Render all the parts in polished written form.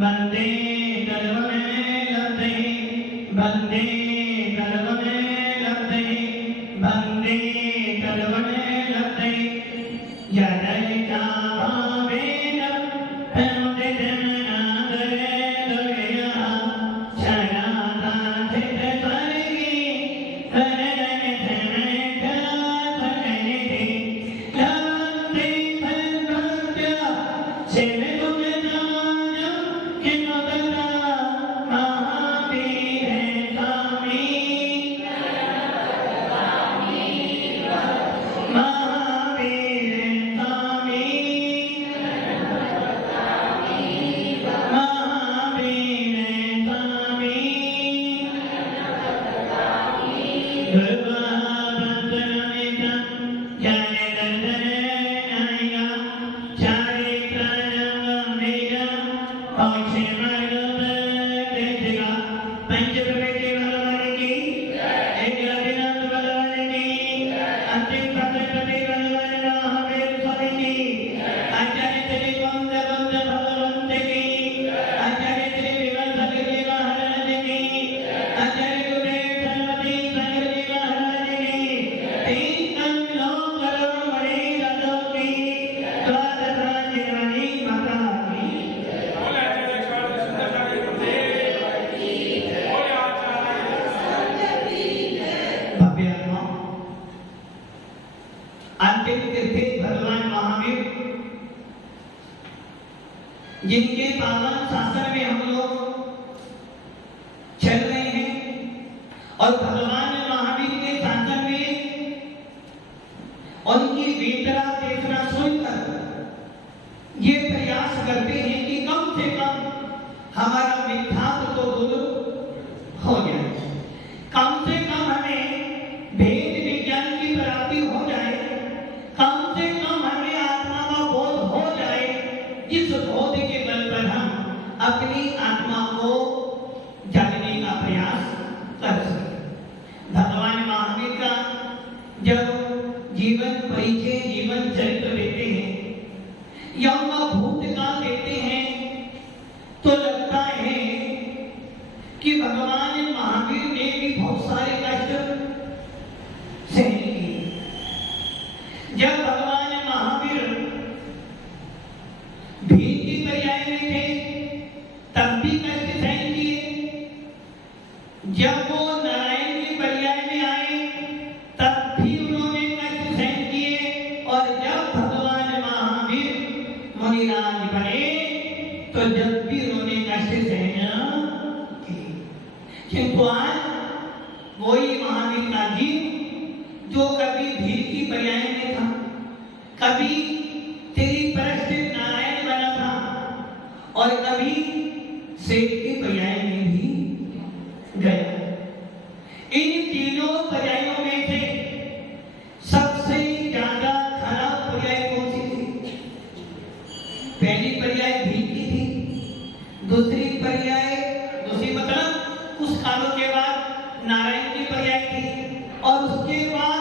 बंदे करवने लगते, बंदे करवने लगते, बंदे करवने लगते, जय जावे न हमदे जमना दरे दुनिया शराता थे सरगी करने धने का धने दे लगते फलत्या सेवे तुमे जानो कि नदरा महावीर है स्वामी महावीर है स्वामी महावीर है स्वामी अंतिम तीर्थे भगवान महावीर जिनके पावन शासन में हम लोग चल रहे हैं और भगवान महावीर के शासन में उनकी वेदना देखना सुनकर ये प्रयास करते हैं कि कम से कम हमारा मिथ्यात्व तो दूर हो जाए, कम से कम हमें भेद विज्ञान की प्राप्ति हो जाए, कम से कम हमें आत्मा का बोध हो जाए, इस बोध के बल पर हम अपनी आत्मा को जानने का प्रयास कर सकें। भगवान महावीर का जब जीवन परिचय जीवन चरित्र देते हैं या उनका भूतकाल देते हैं तो लगता है कि भगवान महावीर ने भी बहुत सारे कष्ट सहन किए। जब भगवान महावीर भील की पर्याय में थे तब भी कष्ट सहन किए, जब वो नारायण की पर्याय में आए तब भी उन्होंने कष्ट सहन किए, और जब भगवान महावीर मुनिराज बने तो जब भी उन्होंने कष्ट सहन किए। किंतु आज वही महावीर का जीव जो कभी भील की पर्याय में था, कभी तेरी परिस्थिति नारायण बना था, और कभी शेर की पर्याय में भी गया। इन तीनों पर्यायों में से सबसे ज्यादा खराब पर्याय कौन सी थी? पहली पर्याय भील की थी, दूसरी मतलब उस कालों के बाद नारायण की पर्याय थी, और उसके बाद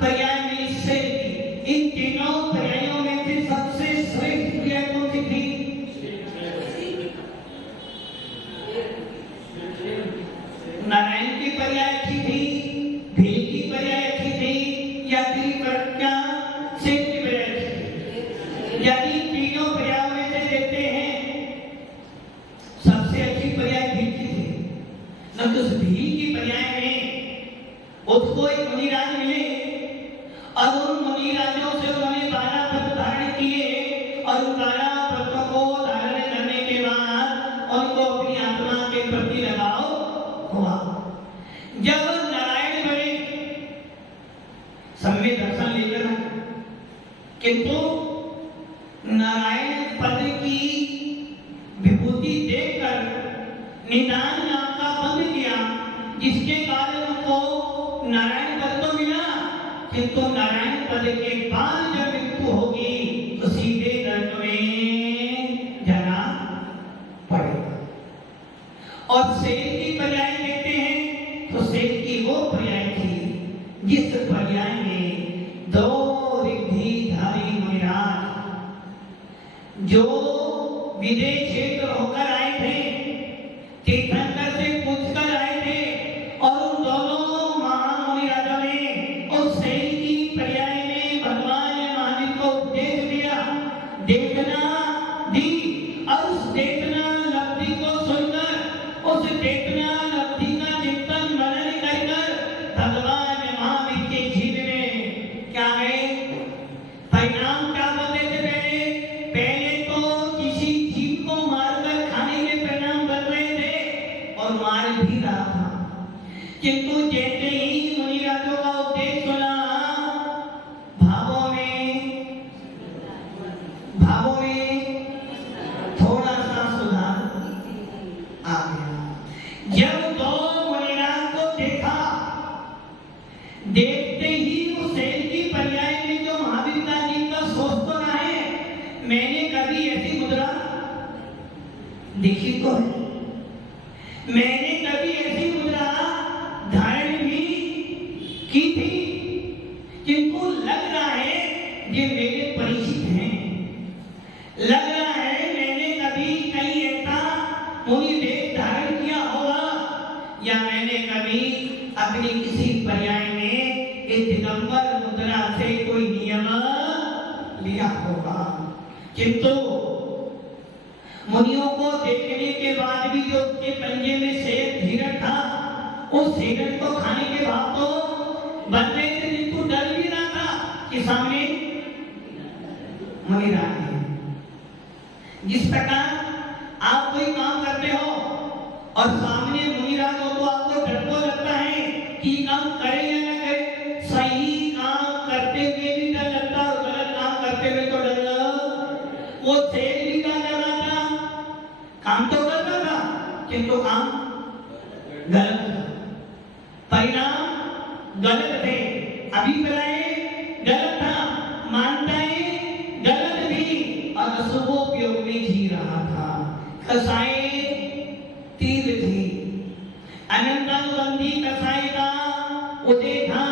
पर्याय में शेर की। इन तीनों पर्यायों में से सबसे श्रेष्ठ पर्याय कौन सी थी? नारायण की पर्याय अच्छी थी, भील की पर्याय अच्छी थी, या त्रिप्रज्ञा शेर की पर्याय अच्छी थी? यदि तीनों पर्यायों में से देते हैं सबसे अच्छी पर्याय भील की थी। न तो उस भील की पर्याय में उसको एक मुनिराज मिले और उन मुनिराजों से उन्होंने 12 व्रत धारण किए, और उन 12 व्रतों को धारण करने के बाद उनको अपनी आत्मा के प्रति लगाव हुआ। जब नारायण बने सम्य दर्शन लेकर, किंतु नारायण पद की विभूति देखकर निदान नाम का बंद किया, जिसके कारण उनको नारायण पद तो मिला, किंतु नारायण पद के बाद जब मृत्यु होगी तो सीधे नरक में जाना पड़ेगा। और शेर की पर्याय देखते हैं तो शेर की वो पर्याय थी जिस पर्याय में 2 रिद्धिधारी मुनिराज जो विदेश क्षेत्र होकर आए तीर्थंकर से पूछकर आए थे और उन दोनों महामुनि राजा ने उस शेर की पर्याय में भगवान महावीर को उपदेश दिया, देखना दी। और उस देखना लब्धि को सुनकर, उस देखना लब्धि का चिंतन मनन कर भगवान महावीर के जीवन में क्या है परिणाम क्या बोलते थे? पहले तो किसी जीव को मारकर खाने के परिणाम बन रहे थे और मार भी रहा था, किंतु जैसे ही मुनिराजों का उपदेश सुना, भावों में थोड़ा सा सुधार आ गया। जब दो मुनिराज को देखा, देखते ही उस शेर की पर्याय में जो महावीर का जी का सोच तो ना है, मैंने कभी ऐसी मुद्रा देखी तो है, मैंने कभी ऐसी मुद्रा धारण भी की थी, किंतु लग रहा है ये मेरे परिचित हैं, लग रहा है मैंने कभी कहीं ऐसा मुनि वेश धारण किया होगा, या मैंने कभी अपनी किसी पर्याय में इस दिगंबर मुद्रा से कोई नियम लिया होगा। किंतु मुनियों को देखने के बाद भी जो उसके पंजे में शेर हिरण था, उस हिरण को खाने के बाद तो बन रहे थे, जिनको डर भी रहा था कि सामने मुनिराज है। जिस प्रकार आप कोई काम करते हो और सामने मुनिराज हो तो आपको डर तो लगता है कि काम करे या ना करे, सही काम करते हुए भी डर लगता और गलत काम करते हुए तो डर लगता। वो शेर भी क्या कर रहा था, काम तो करता था किंतु काम गलत था, परिणाम गलत थे, अभिप्राय गलत था, मान्यताएं गलत थी और अशुभोपयोग में जी रहा था। कसाई तीर थी, अनंतानुबंधी कसाई का उदय था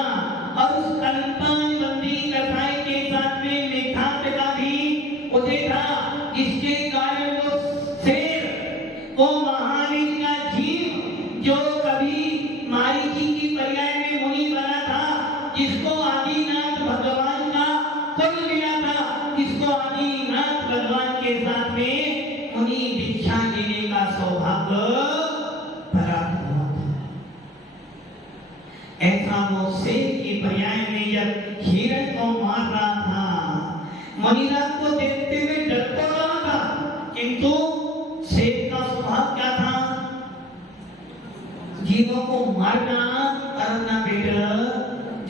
और उस अनंतानुबंधी कसाई के साथ में मेघांत का भी उदय था, जिसके कारण वो शेर, वो महावीर का जीव जो कभी मारीची की पर्याय में मुनि बना था, जिसको आदिनाथ भगवान का कुल मिला था, जिसको आदिनाथ भगवान के साथ में मुनि दीक्षा लेने का सौभाग्य प्राप्त हुआ था। ऐसा वो शेर की पर्याय में जब हिरण को मार रहा था, मुनिराज को देखते हुए डर तो रहा था, किंतु शेर का स्वभाव क्या था, जीवों को मारना और अपना बेटा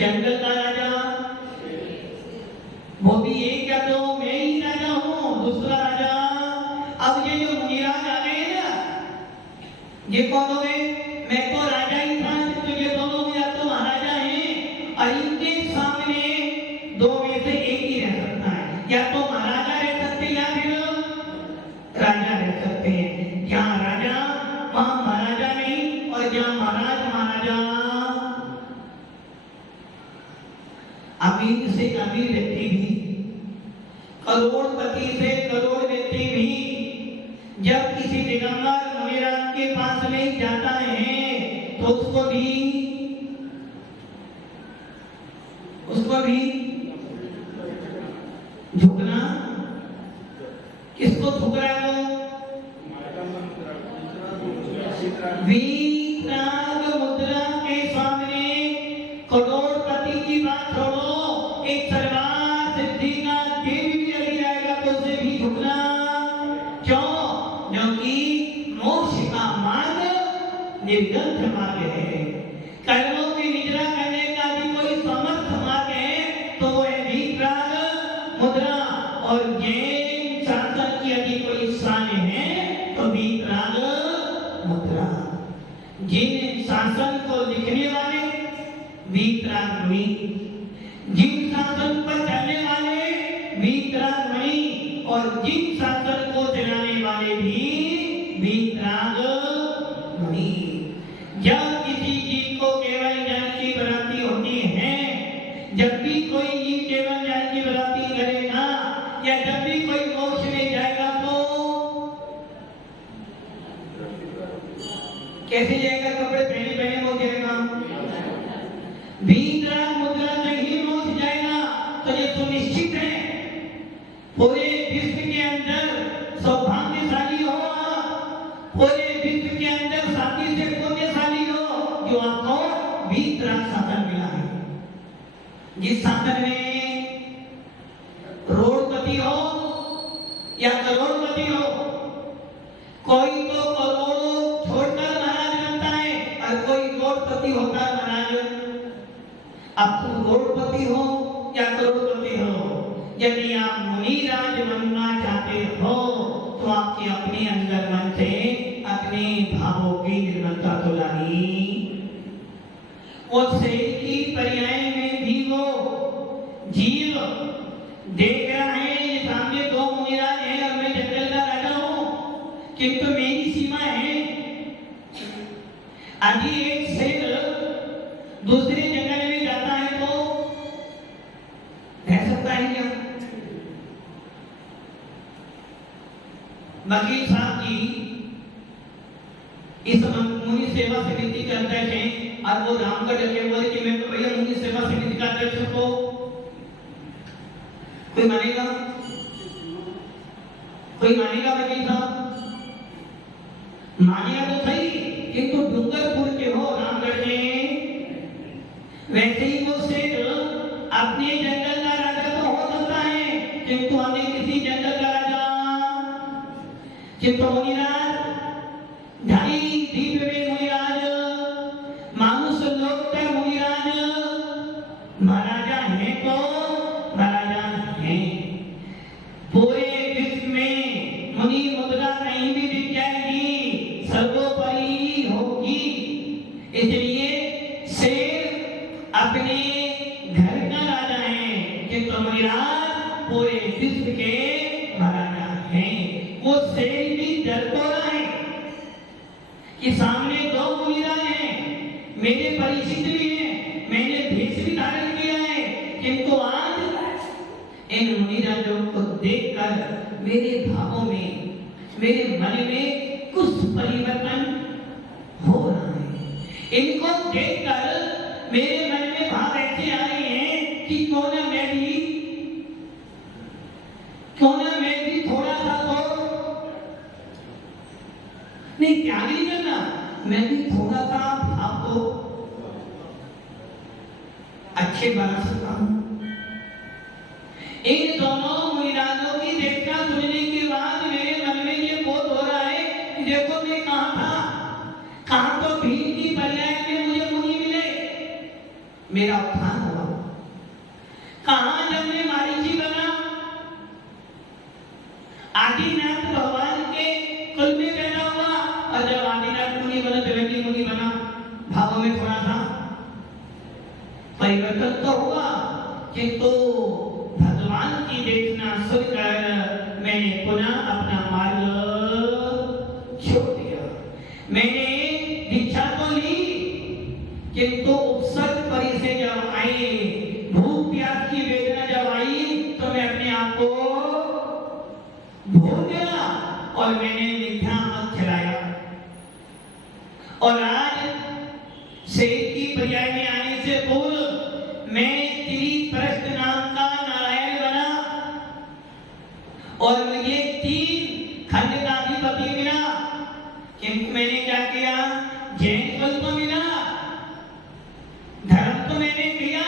जंगल का राजा, वो भी एक या तो मैं ही राजा हूँ, दूसरा राजा। अब ये जो मुनिराज आ गए ना, ये कौन हो गए? मैं तो राजा ही था, तो ये दोनों या तो महाराजा हैं और इनके सामने दो में से एक ही रह सकता है, या तो महाराजा रह सकते हैं या फिर राजा रह सकते हैं। जहाँ राजा वहाँ महाराजा नहीं, और जहाँ महाराज महाराजा। अमीर से अमीर व्यक्ति भी, करोड़पति से करोड़ व्यक्ति भी जब किसी दिगंबर मुनिराज के पास में जाता है तो उसको भी झुकना। किसको झुक रहा है वो? वीतराग मुद्रा के सामने करोड़पति की बात छोड़ो, एक सर्वार सिद्धि का देव भी अड़ी जाएगा तो उसे भी झुकना। क्यों? क्योंकि मोक्ष का मार्ग निर्गंथ मार्ग है, कर्मों की निद्रा करने का भी कोई समर्थ मार्ग है तो वो है वीतराग मुद्रा। और जैन शासन की यदि कोई शान है तो वीतराग मुद्रा। जिन शासन को लिखने वाले वीतराग मुनि, जिन शासन पर चलने वाले वीतराग मुनि, और जिन शासन को चलाने वाले भी वीतराग मुनि। जब किसी जीव को केवल ज्ञान की प्राप्ति होती है, जब भी कोई जीव केवल ज्ञान की प्राप्ति करेगा या जब भी कोई मोक्ष में जाएगा तो कैसे जाएगा? कपड़े पहने पहने वो जाएगा, वीतराग मुद्रा से ही मोक्ष जाएगा। तो ये सुनिश्चित है पूरे विश्व के अंदर सौभाग्यशाली हो, पूरे विश्व के अंदर शादी से पुण्यशाली हो जो आपको वीतराग शासन मिला है। जिस शासन में करोड़पति हो या करोड़पति हो, कोई तो करोड़ों छोड़कर महाराज बनता है और कोई करोड़पति होता है महाराज। आप करोड़पति हो या करोड़पति हो, यदि आप मुनिराज बनना चाहते हो तो आपके अपने अंदर मन से अपने भावों की निर्मलता तो लानी। वो शेर की पर्याय में भी वो जीव देख रहा है, ये सामने दो मुनिराज हैं और मैं जंगल का राजा हूं, किंतु मेरी सीमा है। अभी एक शेर दूसरे जंगल में जाता है तो रह सकता है क्या? वकील साहब जी इस मुनि सेवा समिति के अध्यक्ष हैं और वो रामगढ़ के बोले कि मैं तो भैया मुनि सेवा समिति का अध्यक्ष को कोई मानेगा? कोई मानेगा वकील साहब? मानेगा तो सही, किंतु डूंगरपुर के हो रामगढ़ में, वैसे ही वो सेठ अपने जंगल का राजा तो हो सकता है, किंतु अन्य किसी जंगल का राजा, किंतु मुनिराज ढाई दीप में मुनिराज, मानुष लोक का मुनिराज महाराजा है तो महाराजा है। पूरे विश्व में मुनि मुद्रा कहीं भी दिख जाएगी, सर्वोपरि होगी। इसलिए शेर अपने घर का राजा है, किंतु मुनिराज पूरे विश्व के महाराजा हैं। वो शेर भी डरता है कि सामने दो मुनिराज हैं, मेरे परिचित भी हैं, मैंने भेष भी धारण किया है, किंतु आज इन मुनिराजों को देखकर मेरे भावों में, मेरे मन में कुछ परिवर्तन हो रहा है। इनको देखकर मेरे मन में भाव ऐसे आ रहे हैं कि क्यों ना मैं भी थोड़ा सा तो नहीं, त्याग नहीं करना, मैं भी थोड़ा सा भाव को अच्छे बना सकता हूं। इन दोनों मुनिराजों की देखना सुनने के बाद मेरे मन में ये बोध हो रहा है कि देखो मैं कहां था, कहां तो भीम की पर्याय में मुझे मुनि मिले, मेरा उत्थान हुआ, कहां जब मैं मारीची बना, आदिनाथ भगवान के कुल में पैदा हुआ, और जब आदिनाथ मुनि बना, देवकी मुनि बना, भावों में थोड़ा सा परिवर्तन तो हुआ, किंतु भगवान की देखना सुनकर मैंने पुनः अपना मार्ग छोड़ दिया। मैंने दीक्षा तो ली, किंतु उपसर्ग परि से जब आई, भूख प्यास की वेदना जब आई, तो मैं अपने आप को भूल गया और मैंने मिथ्या मत चलाया। और आज शेर की पर्याय में आने से पूर्व मैं त्रिप्रस्थ नाम का नारायण बना और मुझे 3 खंड का अधिपति मिला, किंतु मैंने क्या किया? जैन कुल तो मिला, धर्म तो मैंने किया,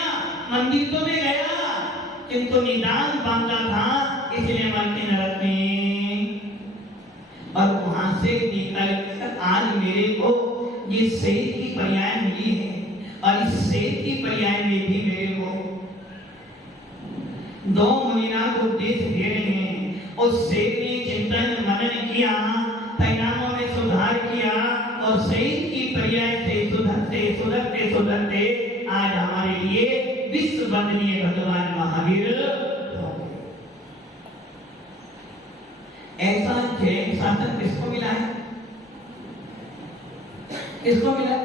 मंदिर तो मैं गया, किंतु निदान बांधा था, इसलिए मन के नरक में, और वहां से निकल आज मेरे को ये शेर की पर्याय मिली है, और इस शेर की पर्याय में भी मेरे को दो मुनिराज उपदेश दे रहे हैं। और शेर ने चिंतन मनन किया, परिणामों में सुधार किया, और शेर की पर्याय से सुधरते आज हमारे लिए विश्व वंदनीय भगवान महावीर हो गए। ऐसा जैन शासन किसको मिला है? किसको मिला?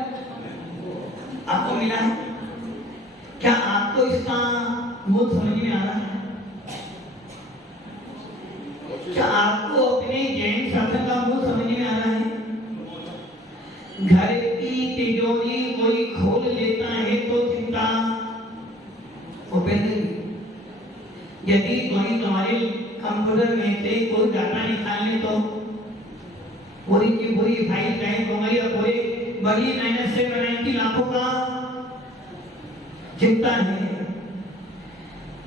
आपको मिला है? क्या आपको इसका मूल समझ में आ रहा है? क्या आपको अपने जैन शासन का मूल समझ में आ रहा है? घर की तिजोरी कोई खोल लेता है तो चिंता ओपन। यदि कोई तुम्हारे कंप्यूटर में से कोई डाटा निकालने तो पूरी की पूरी फाइल बैंक हो गई और पूरे बड़ी मेहनत से बनाई लाखों का चिंता है।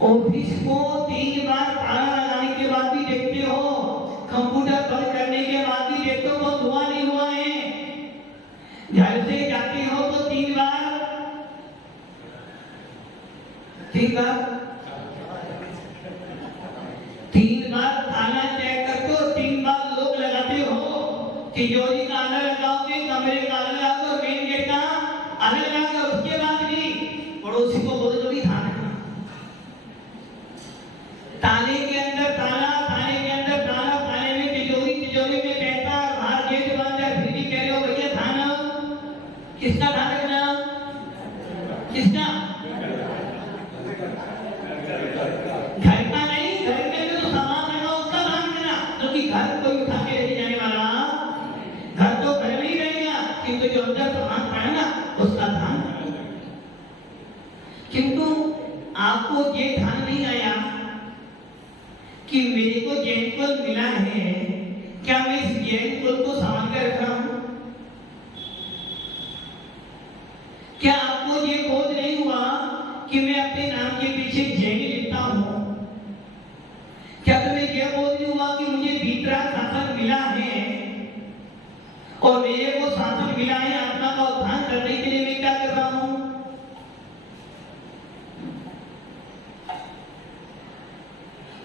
ऑफिस को 3 बार ताला लगाने के बाद भी देखते हो, कंप्यूटर बंद करने के बाद भी देखते हो वो धुआं नहीं हुआ है। घर से जाते हो तो 3 बार ताला चेक करते हो, 3 बार लोग लगाते हो। तिजोरी का अलग लगाओगे, कमरे का अलग लगाओगे, मेन गेट का अलग लगाओगे। उसके बाद भी पड़ोसी को बोलो जो भी ध्यान रखना। ताले के अंदर ताला, ताले के अंदर ताला, ताले में तिजोरी, तिजोरी में पैसा, बाहर गेट बंद है, फिर भी कह रहे हो भैया ध्यान। किसका ध्यान रखना? किसका? घर का नहीं, घर के अंदर जो सामान लगा उसका ध्यान रखना, क्योंकि घर कोई उठा के नहीं जाने वाला। घर तो घर में ही रहेगा, किंतु जो अंदर सामान पड़ा ना उसका ध्यान। किंतु आपको ये ध्यान नहीं आया कि मेरे को जैन कुल मिला है, क्या मैं इस जैन कुल को संभाल कर रख रहा हूं? क्या आपको ये बोध नहीं हुआ कि मैं अपने नाम के पीछे जैन लिखता हूं? क्या तुम्हें यह बोध नहीं हुआ कि मुझे भीतरा शासन मिला है और मेरे को शासन मिला है आत्मा का उत्थान करने के लिए मैं क्या कर रहा हूं?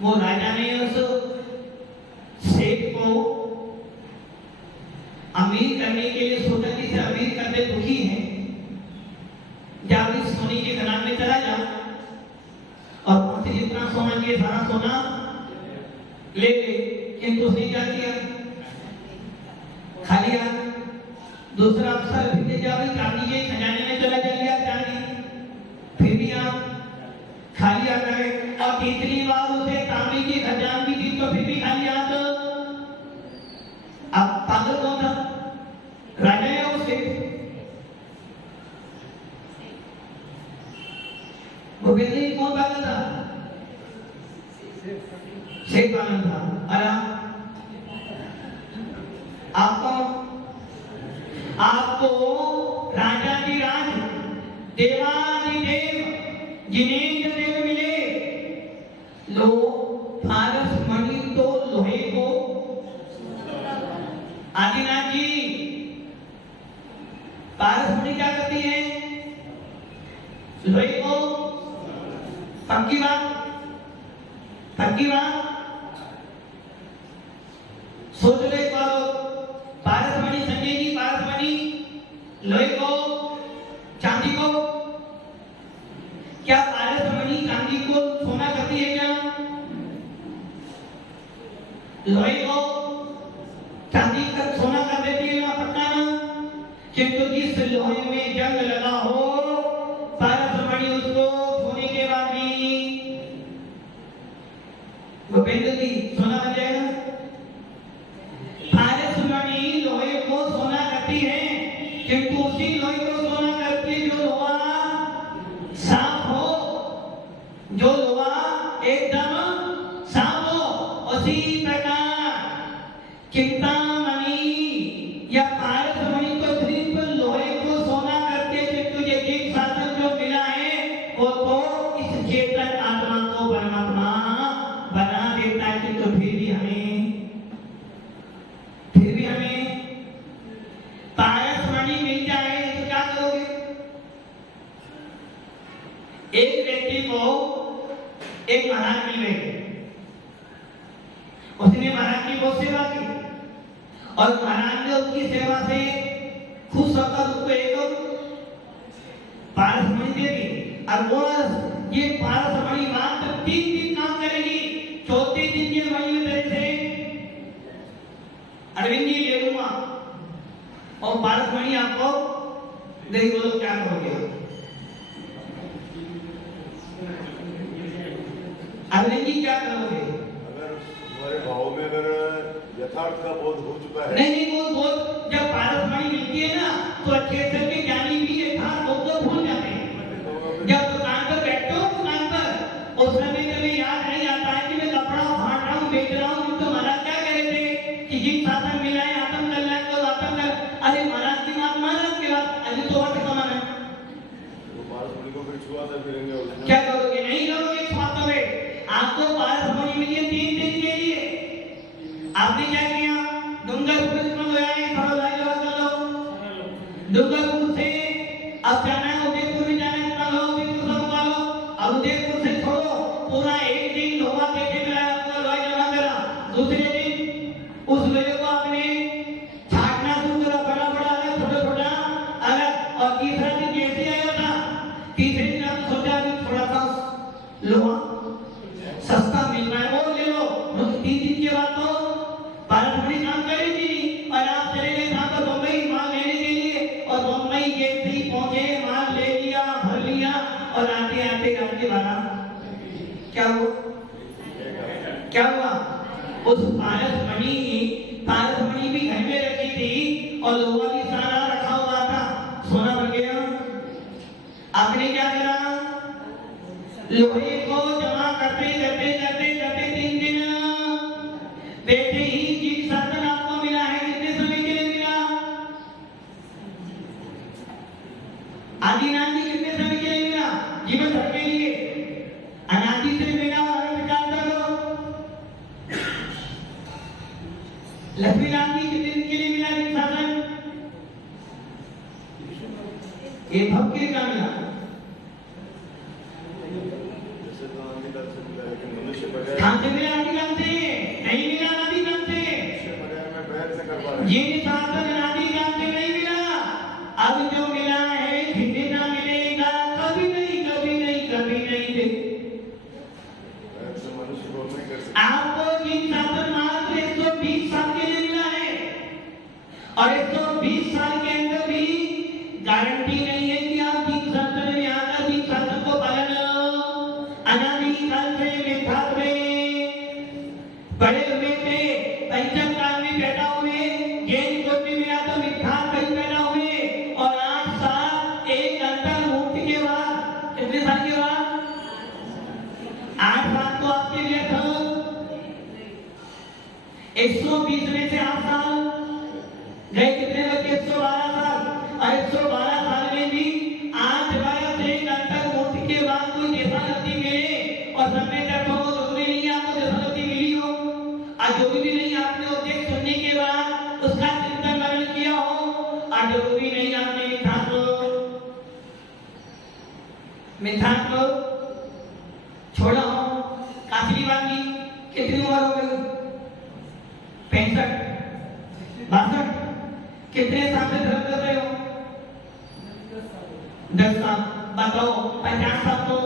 वो राजा ने उस सेठ को अमीर करने के लिए सोचा कि इसे अमीर करते दुखी है, जब इस सोने के खदान में चला जा और उसे जितना सोना चाहिए सारा सोना ले ले। किंतु उसने क्या किया? खाली हाथ दूसरा अफसर फिर जाओ चांदी के खजाने में चला लिया चांदी, फिर भी आप खाली हाथ रहे। और तीसरी बार उसे तांबे की खजान भी दी तो फिर भी खाली हाथ। अब पागल कौन था? राजा या उसे? वो बिल्ली कौन पागल था? सेठ पागल था। अरे आपको राजाधिराज देवाधिदेव जिनेंद्र देव मिले, लो पारस मणि तो लोहे को। आदिनाथ जी, पारस मणि क्या करती है? लोहे को। पक्की बात, पक्की बात सोच लो एक बार। पारस मणि संजय जी, पारस मणि लोहे को, चांदी को। क्या पारस मणि चांदी को सोना करती है क्या? लोहे को चांदी का सोना कर देती है ना, पक्का ना? किंतु जिस लोहे में जंग लगा हो, पारस मणि उसको सोने के बाद भी वो पेंदल दी सोना बन जाएगा। पारस मणि लोहे को सोना करती है, किंतु उसी लोहे को सोना करती है जो लोहा साफ हो, जो लोहा एकदम साफ हो। उसी प्रकार चिंतामणि या पारस मणि को सिर्फ लोहे को सोना करते, किंतु ये एक शासन जो मिला है वो तो इस चेतन आत्मा को परमात्मा बना देता है। किंतु फिर भी हमें पारस मणि मिल जाए तो क्या करोगे? एक व्यक्ति को एक महाराज मिल गए, उसने महाराज की बहुत सेवा की और महाराज ने उसकी सेवा से खुश होकर उसको एक पारस मणि दे दी। और वो ये पारस मणि मात्र 3 दिन काम करेगी, चौथे दिन ये मणि में तेरे से अरविंद जी ले लूंगा और पारस मणि आपको दे। बोलो क्या करोगे? अरविंद जी क्या करोगे? अगर हमारे भाव में अगर यथार्थ का बोध हो चुका है, नहीं वो बोध जब पारसमणि मिलती है ना तो अच्छे अच्छे के ज्ञानी भी यथार्थ लोग तो भूल जाते हैं। जब दुकान पर बैठते हो दुकान पर उस समय तुम्हें याद नहीं आता है कि मैं कपड़ा फाड़ रहा हूँ बेच रहा हूँ, तो महाराज क्या कह रहे थे कि जिन साधन मिला है आत्म कल्याण को आत्म कर। अरे महाराज की बात महाराज की बात अभी तो वर्ष कमाना है, क्या करोगे? नहीं करोगे छुआते हुए। आपको पारसमणि मिली है 3 दिन के लिए, आपने क्या किया? डूंगरपुर में गए, थोड़ा लाइन लगा कर लो। डूंगरपुर से अब जाना है उदयपुर में, जाना है लो उदयपुर से मंगा लो। अब उदयपुर से छोड़ो, पूरा एक दिन लोहा देखे मिला आपको लाइन लगा करा। दूसरे दिन उस लोहे को आपने छाटना शुरू करा, बड़ा बड़ा अलग छोटा छोटा अलग। और तीसरा दिन कैसे आया था? तीसरे दिन आप सोचा कि थोड़ा सा लोहा सस्ता मिल रहा है और ले लो। 3 दिन के बाद तो पारसमणि काम करेगी नहीं। और आप चले गए वहां पर बम्बई माल लेने के लिए, और बम्बई गेट से पहुंचे, माल ले लिया, भर लिया, और आते आते रात के 12 क्या हुआ? क्या हुआ? उस पारसमणि भी घर में रखी थी और लोहा भी सारा रखा हुआ था, सोना बन गया। आपने क्या करा? लोहे को जमा करते करते करते करते 3 दिन बैठे ही जीव साधन आपको मिला है। कितने समय के लिए मिला? आदिनाथ जी कितने समय के लिए मिला? जीवन भर के लिए। अनादि से मिला और विचार करो। लक्ष्मीनाथ जी कितने दिन के लिए मिला जीव साधन? ये भव के लिए क्या मिला? कहां से मिला? आदिनाथ से नहीं मिला, आदिनाथ से। ये साधन आदिनाथ से नहीं मिला। अब जो मिला है फिर ना मिलेगा, कभी नहीं कभी नहीं कभी नहीं। आपको जिन साधन मात्र 120 साल के लिए मिला है, और 120 साल के अंदर भी गारंटी नहीं है कि आप जिन साधन में आकर जिन साधन को पालन अनादिकाल से मिथ्यात्व बड़े हुए थे, पंचम काल में पैदा हुए, ज्ञान कोट में मिला तो मिथ्यात्व कहीं पैदा हुए। और 8 साल एक अंतर मुक्ति के बाद, कितने साल के बाद? 8 साल तो आपके लिए था। 120 में से 8 साल गए, कितने बचे? 112 साल। और 112 साल में भी 8 बार से एक अंतर मुक्ति के बाद कोई जैसा गति मिले और समय तक हो, जरूरी नहीं आपको जैसा गति मिली हो, और जरूरी नहीं आपने उपदेश सुनने के बाद उसका चिंतन मनन किया हो, और जरूरी नहीं आपने मिथ्यात्व छोड़ा हो। काफी बात की कितनी उम्र हो गई? 65 62। कितने साल से धर्म कर रहे हो? 10 साल। बताओ 50 साल तो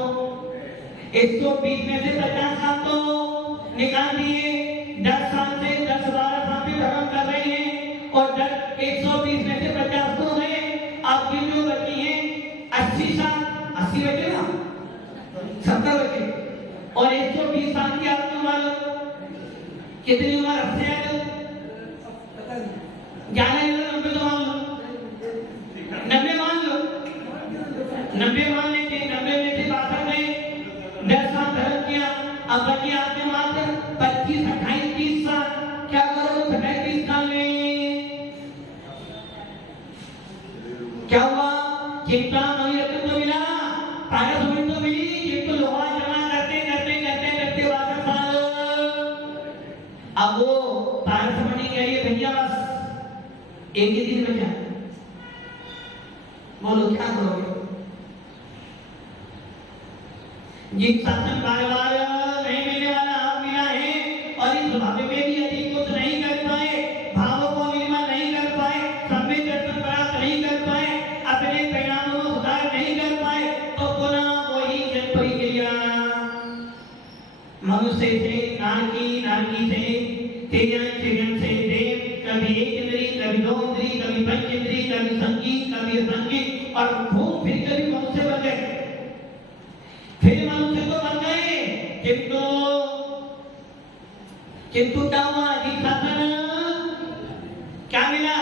120 में से 50 साल तो निकाल दिए। 10 साल से 10-12 साल से धर्म कर रहे हैं, और 120 में से 50 तो है। आपकी जो बची है 80 साल, 80 बचे ना, 70 बचे। और 120 साल की आपकी उम्र कितनी? उम्र 80 है, 90 तो मान लो, 90 मान लो, 90 मान लेंगे। 90 में से 62 गए, 10 साल धर्म किया, अब बचे आपके मात्र 25, 28, 30 साल। क्या करो 28-30 साल में? क्या हुआ? चिंता नहीं रखते तो मिला, पारसमणि तो मिली, किंतु लोहा जमा करते करते करते करते 62 साल। अब वो पारसमणि के लिए भैया बस एक ही दिन बचा, बोलो क्या करोगे? जिन शासन बार बार नहीं मिलने वाला आप मिला है, और इस भाव में भी अधिक कुछ नहीं कर पाए, भावों को निर्मल नहीं कर पाए, सम्यक दर्शन प्राप्त नहीं कर पाए, अपने परिणामों में सुधार नहीं कर पाए, तो पुनः वही प्रक्रिया मनुष्य से नारकी, नारकी से तेजन, तेजन से देव, कभी एक इंद्री, कभी 2 इंद्री, कभी पंच इंद्री, कभी संगीत, कभी असंगीत, और घूम फिर कभी मनुष्य बन गए। फिर मनुष्य तो बन गए, किंतु क्या हुआ? क्या मिला?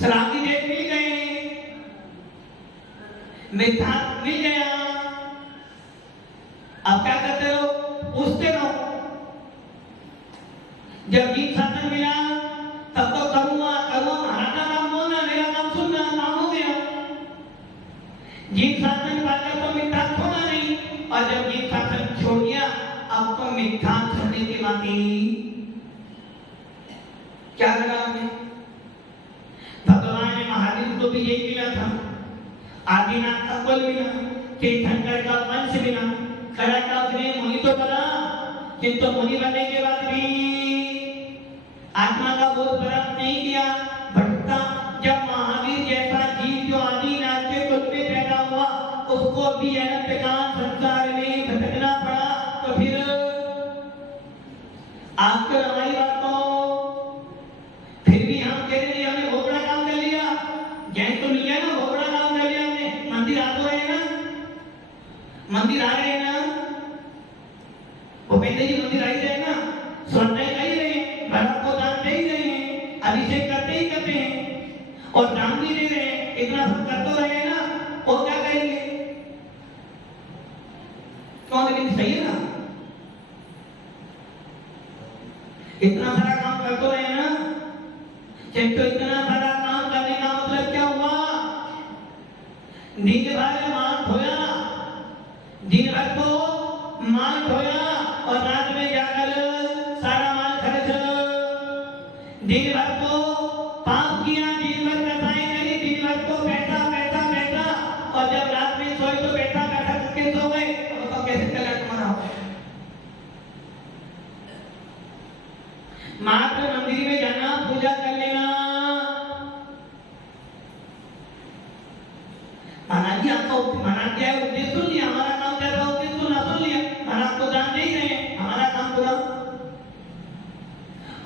शराबी देश मिल गए, मिथ्या मिल गया, अब क्या करते हो? पूछते रहो। जब जीत शासन मिला तब तो करूँगा करूँगा, हमारा काम बोलना, मेरा काम सुनना, काम हो गया। जीत शासन पाकर तो मिथ्या छोड़ा नहीं, और जब जीत शासन छोड़ दिया अब तो मिथ्या छोड़ने के बाद क्या करा आपने? भगवान ने महावीर को भी यही मिला था, आदिनाथ का कुल मिला, तीर्थंकर का वंश मिला, कराटाव ने मुनि तो बना, किंतु मुनि बनने के बाद भी आत्मा का बोध प्राप्त नहीं किया, भटका। जब महावीर जैसा जीव जो आदिनाथ के कुल में पैदा हुआ उसको भी अनंत काल संसार में भटकना पड़ा, तो फिर आपको हमारी बात तो फिर भी हम कह रहे हैं हमने बहुत बड़ा काम कर लिया, जैन तो लिया ना, बहुत बड़ा काम कर लिया हमने। मंदिर आ तो रहे हैं ना, मंदिर आ रहे हैं ना, वो पहले ही मंदिर आ ही रहे हैं ना, स्वाध्याय कर ही रहे हैं, भारत को दान दे ही रहे हैं, अभिषेक करते ही करते हैं और दान भी दे रहे हैं, इतना सब कर तो रहे हैं ना, और क्या करेंगे? कौन? लेकिन सही है ना, इतना सारा काम कर तो रहे हैं ना, तो इतना सारा काम करने का मतलब क्या हुआ? दिन भर मान धोया, दिन भर को मान धोया और रात में जाकर सारा माल खर्च, दिन भर को पाप किया, दिन भर कसाई करी, दिन भर को बैठा बैठा बैठा, और जब रात में सोए तो बैठा बैठा करके सो गए। अब तो कैसे चला तुम्हारा? मात्र मंदिर में जाना, पूजा कर लेना, महाराज जी आपका महाराज जी उद्देश्य सुन लिया, हमारा काम कर रहा उद्देश्य सुना सुन लिया, महाराज को दान दे ही रहे हैं, हमारा काम पूरा।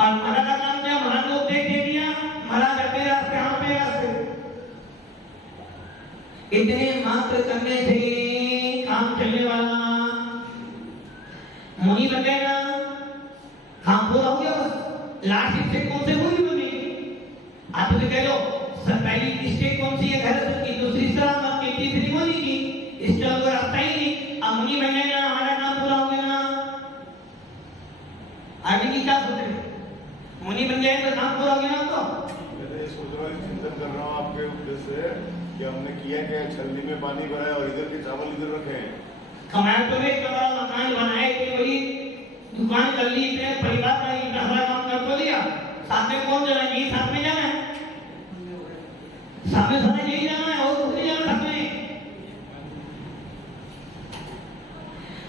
और महाराज का काम क्या? महाराज को उपदेश दे दिया, महाराज अपने रास्ते हम पे रास्ते। इतने मात्र करने से काम चलने वाला मुनि बन गए ना, काम पूरा हो गया बस। लास्ट स्टेज कौन से मुनि बने? आप तो कह लो पहली स्टेज कौन सी है? घर की, दूसरी सलामत की, तीसरी मुनि की, इसका कोई रास्ता ही नहीं। अब मुनि बन गए ना, हमारा काम पूरा हो गया ना, आगे की क्या सोच रहे? मुनि बन गए तो काम पूरा हो गया ना। तो मैं सोच रहा हूँ, चिंतन कर रहा हूँ आपके उद्देश्य से कि हमने किया क्या, छलनी में पानी भरा और इधर के चावल इधर रखे हैं। कमाया तो नहीं, कमरा मकान बनाए कि वही दुकान कर ली, इतने परिवार का इतना सारा काम कर तो लिया, साथ में कौन जाना है? साथ में जाना है, सामने सामने यही जाना है, और कुछ नहीं जाना साथ में।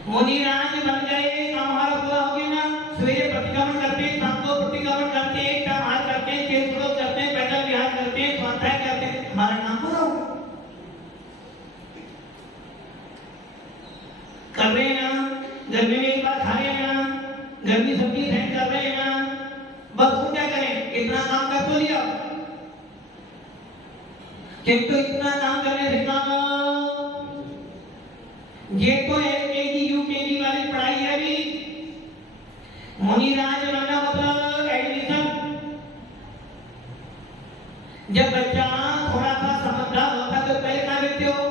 मुनिराज बन गए, काम हमारा पूरा हो गया ना। सवेरे प्रतिक्रमण करते, शाम को प्रतिक्रमण करते, एक टाइम हाथ करते, केसरों करते, पैदल विहार करते, स्वाध्याय करते, हमारा काम पूरा हो कर रहे हैं ना। गर्मी में एक बार खा रहे हैं ना, गर्मी सब्जी सहन कर रहे हैं ना, बस वो क्या करें? इतना काम कर तो लिया, किंतु इतना काम करने से काम ये तो एलकेजी यूकेजी वाली पढ़ाई है। अभी मुनिराज बनना मतलब एडमिशन। जब बच्चा थोड़ा सा समझदार होता तो पहले क्या करते हो?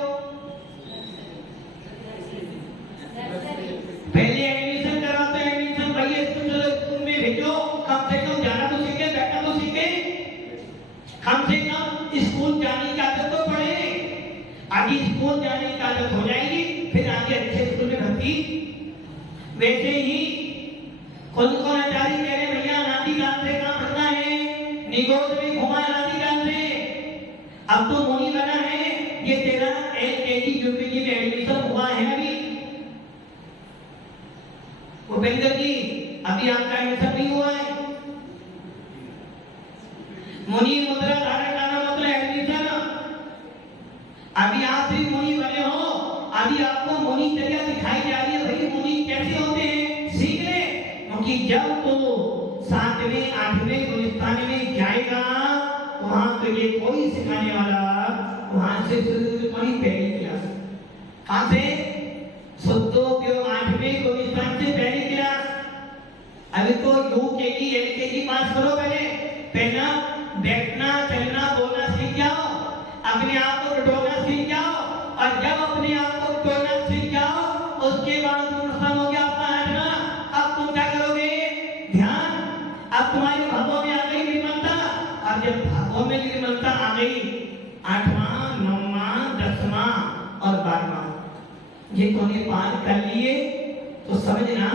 पहले एडमिशन कराते, एडमिशन भैया स्कूल में भेजो, कम से कम जाना तो सीखे, बैठना तो सीखे, कम से कम स्कूल जाने की आदत तो पड़े। आगे स्कूल जाने की आदत हो जाएगी, फिर आगे अच्छे स्कूल में भर्ती। वैसे ही खुद को नचारी कह रहे भैया नाती काल से काम करना है, निगोद में घुमा नाती काल से, अब तो मुनि बना है, ये तेरा एलकेजी यूकेजी में एडमिशन हुआ है। अभी भूपेंद्र जी अभी आपका एडमिशन नहीं हुआ है। मुनि मुद्रा धारण करना मतलब एडमिशन। अभी आप भी मुनि बने हो, अभी आपको मुनि चर्या दिखाई जा रही है। भाई मुनि कैसे होते हैं सीख ले, क्योंकि जब तो 7वें 8वें गुलिस्तान में जाएगा वहां तो ये कोई सिखाने वाला, वहां से तुम्हारी पहली क्लास। कहां से? शुद्धो 8वें गुलिस्तान से पहली क्लास। अभी तो यूकेजी एलकेजी पास करो, पहले पहला बैठना चलना बोलना अपने आप को टटोलना सीख जाओ, और जब अपने आप को टटोलना सीख जाओ उसके बाद तुम प्रसन्न हो गया आपका हटना। अब तुम क्या करोगे? ध्यान। अब तुम्हारे भावों में आ गई निर्मलता। अब जब भावों में निर्मलता आ गई, 8वां 9वां 10वां और 12वां ये तूने पार कर लिए तो समझना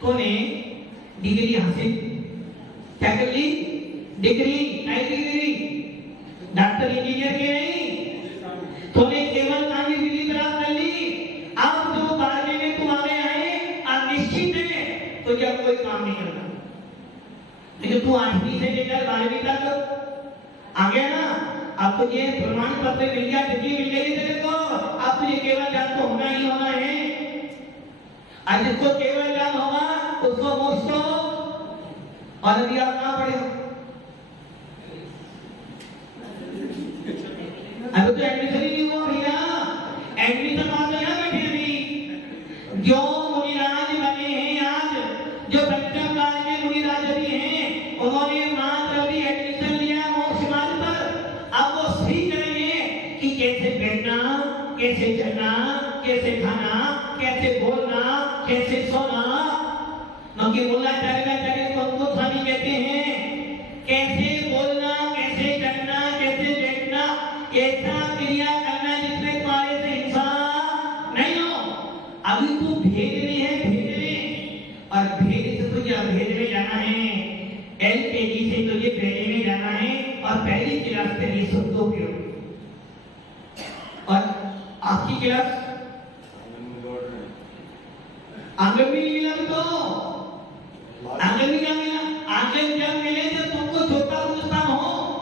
तूने डिग्री हासिल। क्या कर ली? डिग्री। नई डिग्री, डॉक्टर इंजीनियर के नहीं, तूने केवल कामी डिग्री प्राप्त कर ली। अब जो 12वीं में तुम आ गए हैं, अब निश्चित है तो जब कोई काम नहीं करना। लेकिन तू 8वीं से लेकर 12वीं तक आ गया ना, अब तुझे प्रमाण पत्र मिल गया, डिग्री मिल गई तेरे को। अब तुझे केवल ज्ञान तो होना ही होना है। आज जिसको केवल ज्ञान होगा उसको मोक्ष हो। और अभी आप कहाँ पढ़े हो? अभी तो एडमिशन ही नहीं हुआ भैया। एडमिशन बात तो यहाँ बैठे अभी। जो मुनिराज बने हैं आज, जो पंचम काल के मुनिराज भी हैं, उन्होंने मात्र अभी एडमिशन लिया मोक्ष मार्ग पर। अब वो सीख रहे हैं कि कैसे बैठना, कैसे चलना, कैसे खाना, कैसे बोलना, कैसे सोना। क्योंकि मुल्लाचार्य को स्वामी कहते हैं कैसे बोलना, कैसे चलना, कैसे बैठना, ऐसा क्रिया करना जिसमें तुम्हारे से हिंसा नहीं हो। अभी तू भेद में है, भेद में, और भेद से तुझे भेद में जाना है। LKG से तुझे पहले में जाना है और पहली क्लास के लिए शब्दों के और आपकी क्लास आंगन में मिला तो आंगन में क्या मिला? आंगन जब मिले तो तुमको छोटा हिंदुस्तान हो।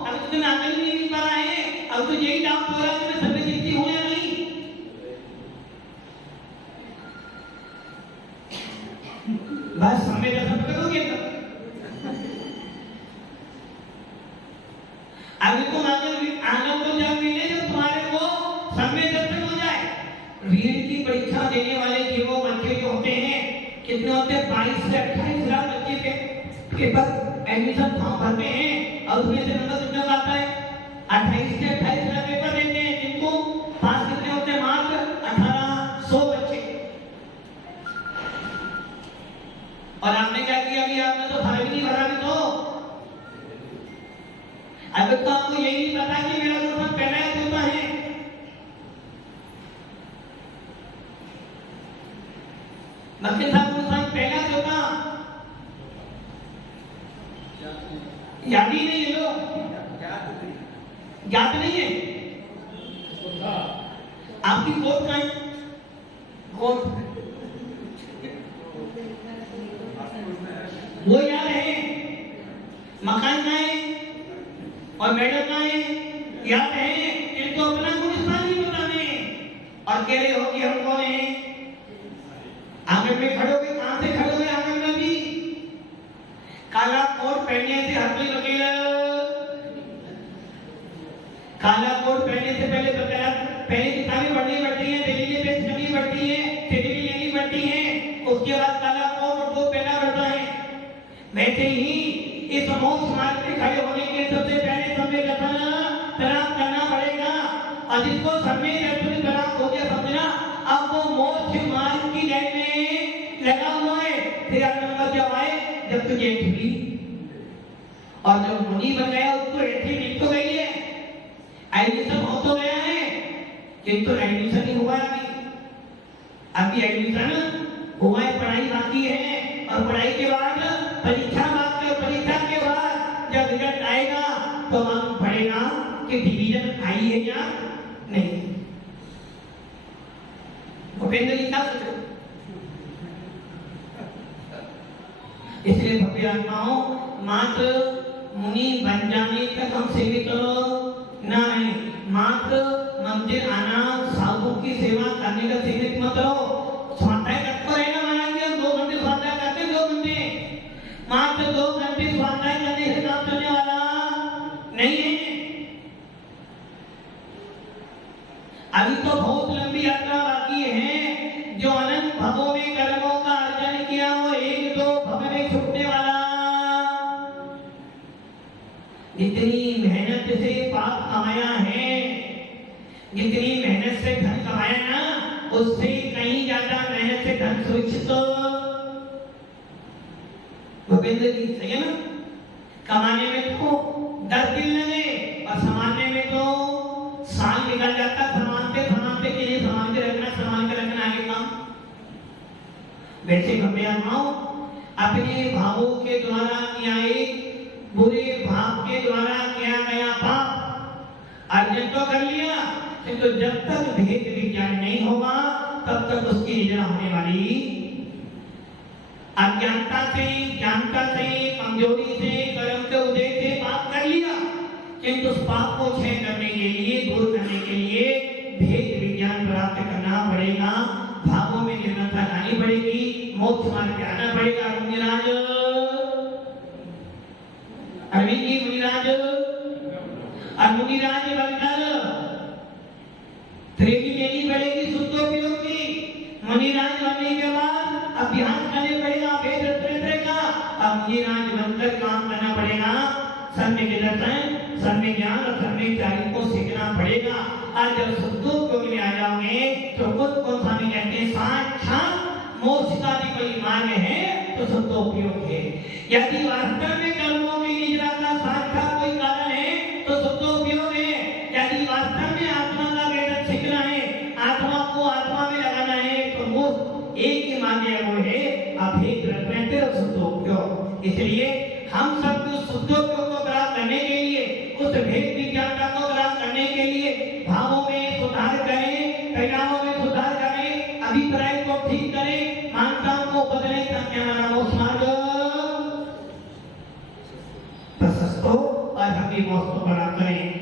अब तुम्हें आंगन में नहीं पड़ा है। अब तो यही डाउट हो रहा है कि मैं सभी जीती हूं या नहीं। बस हमें दर्शन करोगे अभी तुम आंगन को जब मिले तो तुम्हारे को समय दर्शन हो जाए। रीढ़ की परीक्षा देने वाले जीवों बच्चे जो होते हैं, कितने होते हैं? 22 से 28 लाख बच्चे पेपर एडमिशन फॉर्म भरते हैं और उसमें से नंबर कितना आता है? 28 से 28 लाख पेपर देते हैं, जिनको पास कितने होते हैं? मात्र 1800 बच्चे। और आपने क्या किया? अभी आपने तो फॉर्म नहीं भरा। भी तो अभी तो आपको यही नहीं पता कि मेरा दुश्मन पहला होता है। मक्के साहब दुश्मन पहला होता याद ही नहीं है। लोग याद नहीं है। आपकी कोट कहाँ है? कोट वो याद है। मकान कहाँ है और मेडल कहाँ है? याद है। इनको अपना गुलिस्तान नहीं बताने और कह रहे हो कि हम कौन है? आंगन में खड़ोगे। कहां से खड़ोगे? आंगन में भी काला कोट पहनने से हर कोई वकील, काला कोट पहनने से पहले बताया, पहले किताबें पढ़नी पड़ती है, दलीलें पेश करनी पड़ती है, टेलीविजन लेनी पड़ती है, उसके बाद काला कोट को पहना पड़ता है। वैसे ही इस मोक्ष मार्ग पे खड़े होने के सबसे पहले समय दर्शन प्राप्त करना पड़ेगा। और जिसको समय दर्शन प्राप्त हो गया समझना, अब वो मोक्ष मार्ग की लाइन में लगा हुआ है। तेरा नंबर जब आए, जब तुझे एंट्री और जब मुनि बन गया उसको एंट्री मिल तो गई है, एडमिशन हो तो गया है, किंतु एडमिशन ही हुआ नहीं। अभी एडमिशन हुआ है, पढ़ाई बाकी है। और पढ़ाई के बाद परीक्षा बाकी है। परीक्षा के बाद जब रिजल्ट आएगा तो मालूम पड़ेगा कि डिवीजन आई है या नहीं। भूपेंद्र जी क्या सोच रहे? इसलिए भव्य आत्माओं, मात्र मुनि बन जाने तक हम सीमित ना रहे। मात्र मंदिर आना, साधु की सेवा करने का सीमित मत रहो। स्वाध्याय करते रहना। महाराज 2 घंटे स्वाध्याय करते, 2 घंटे, मात्र 2 घंटे स्वाध्याय करने से काम चलने वाला नहीं है। अभी तो बहुत लंबी यात्रा बाकी है। जो अनंत भवों में कर्मों का अर्जन किया वो 1-2 भव में छूटने वाला। इतनी मेहनत से पाप कमाया है, उससे कहीं ज्यादा मेहनत से धन सुरक्षित भूपेंद्र जी, सही है ना? कमाने में तो 10 दिन लगे और संभालने में तो साल निकल जाता। संभालते के लिए संभाल के रखना आगे काम। वैसे हम अपने भावों के द्वारा किया एक बुरे भाव के द्वारा किया गया पाप अर्जन तो कर लिया, किंतु जब तक भेद विज्ञान नहीं होगा तब तक उसकी निजरा होने वाली। अज्ञानता से, ज्ञानता से, कमजोरी से, कर्म के उदय से पाप कर लिया, किंतु उस पाप को क्षय करने के लिए, दूर करने के लिए भेद विज्ञान प्राप्त करना पड़ेगा, भावों में निर्मलता लानी पड़ेगी, मोक्ष मार्ग पे आना पड़ेगा। मुनिराज अरविंद जी, मुनिराज और मुनिराज बनकर ट्रेनिंग लेनी पड़ेगी शुद्धोपयोग की। मुनिराज बनने के बाद अभ्यास करने पड़ेगा वेद रत्न का। अब मुनिराज बनकर काम करना पड़ेगा, सम्य के दर्शन, सम्य ज्ञान और सम्य चारित्र्य को सीखना पड़ेगा। आज जब शुद्धोपयोग में आ जाओगे तो खुद को स्वामी कहते हैं साक्षात मोक्ष का भी कोई मार्ग है तो शुद्धोपयोग है। यदि वास्तव में कर्मों में निजरा का साक्षात कोई कारण है तो शुद्धोपयोग है। यदि वास्तव में आत्मा का वेद सीखना है, आत्मा को आत्मा में लगाना है तो मोक्ष एक ही मार्ग है, वो है अभेद रत्न और शुद्धोपयोग। इसलिए हम सब शुद्धोपयोग को प्राप्त करने के लिए, उस भेद विज्ञानता को प्राप्त करने के लिए भावों में सुधार करें, परिणामों में सुधार करें, अभिप्राय को ठीक करें, मान्यताओं को बदलें ताकि हमारा मोक्ष मार्ग प्रशस्त हो और हम भी मोक्ष को प्राप्त करें।